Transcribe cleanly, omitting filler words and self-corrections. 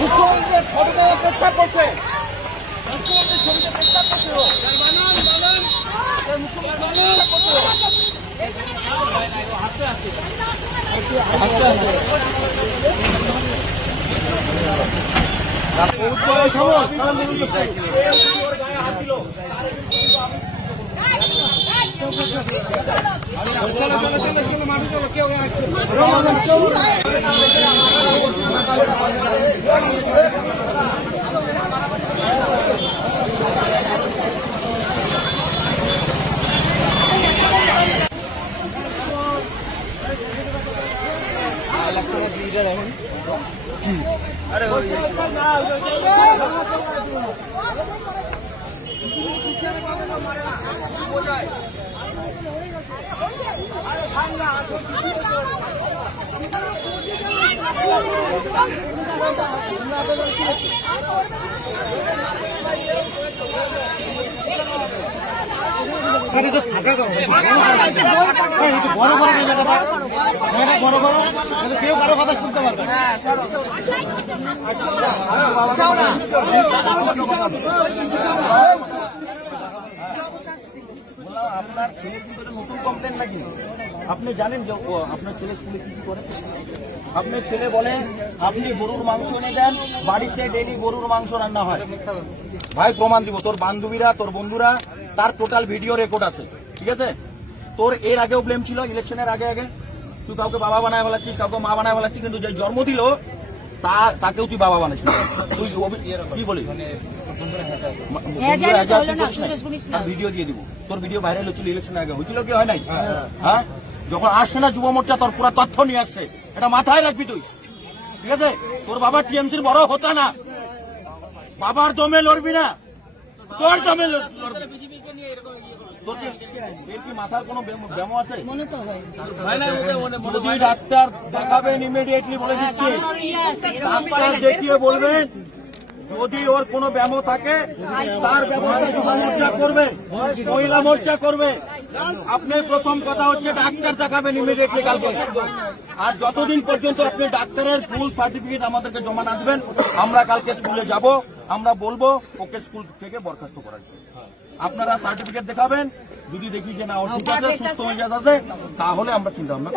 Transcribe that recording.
মুখ্যমন্ত্রী ফটো দেওয়ার চেষ্টা করছে, মুখ্যমন্ত্রী ছবিতে চেষ্টা করছে, কেউ কারো কথা শুনতে পারবে না। আপনার ছেলে কিন্তু নতুন কমপ্লেন নাকি? আপনি জানেন যে আপনার ছেলে স্কুলে কি করে? আপনার ছেলে বলে আপনি গরুর মাংস এনে দেন, বাড়িতে ডেলি গরুর মাংস রান্না হয়। ভাই প্রমাণ দিব, তোর বান্ধবীরা তোর বন্ধুরা তার টোটাল ভিডিও রেকর্ড আছে, ঠিক আছে? তোর এর আগেও ব্লেম ছিল, ইলেকশনের আগে তুই কাউকে বাবা বানায় ফেলাচ্ছিস, কাউকে মা বানায় ফেলাচ্ছিস, কিন্তু যে জন্ম দিল তাকেও তুই বাবা বানাইছিস। তুই কি বলিস? ভিডিও দিয়ে দিব, তোর ভিডিও ভাইরাল হচ্ছিল ইলেকশনের আগে, হয়েছিল কি হয় নাই? হ্যাঁ, যখন আসছে না যুব মোর্চা তোর পুরো তথ্য নিয়ে আসছে, এটা মাথায় রাখবি তুই, ঠিক আছে? তোর বাবা টিএমসির বড় হতা না, বাবার দমে লড়বি না, তোর দমে লড়বি। এর কি মাথার কোনো ব্যামো আছে? যদি ডাক্তার দেখাবেন ইমিডিয়েটলি, বলে দিচ্ছি, ডাক্তার দেখিয়ে বলবেন যদি ওর কোনো ব্যামো থাকে তার ব্যবস্থা যুব মোর্চা করবে, মহিলা মোর্চা করবে। আপনার প্রথম কথা হচ্ছে ডাক্তার দেখাবেন ইমিডিয়েটলি কালকে। আর যতদিন পর্যন্ত আপনি ডাক্তারের ফুল সার্টিফিকেট আমাদেরকে জমা না দেবেন, আমরা কালকে স্কুলে যাব, আমরা বলবো ওকে স্কুল থেকে বরখাস্ত করার জন্য। আপনারা সার্টিফিকেট দেখাবেন, যদি দেখি যে না ও ঠিক আছে, সুস্থ হয়ে যাচ্ছে, তাহলে আমরা চিন্তা ভাবনা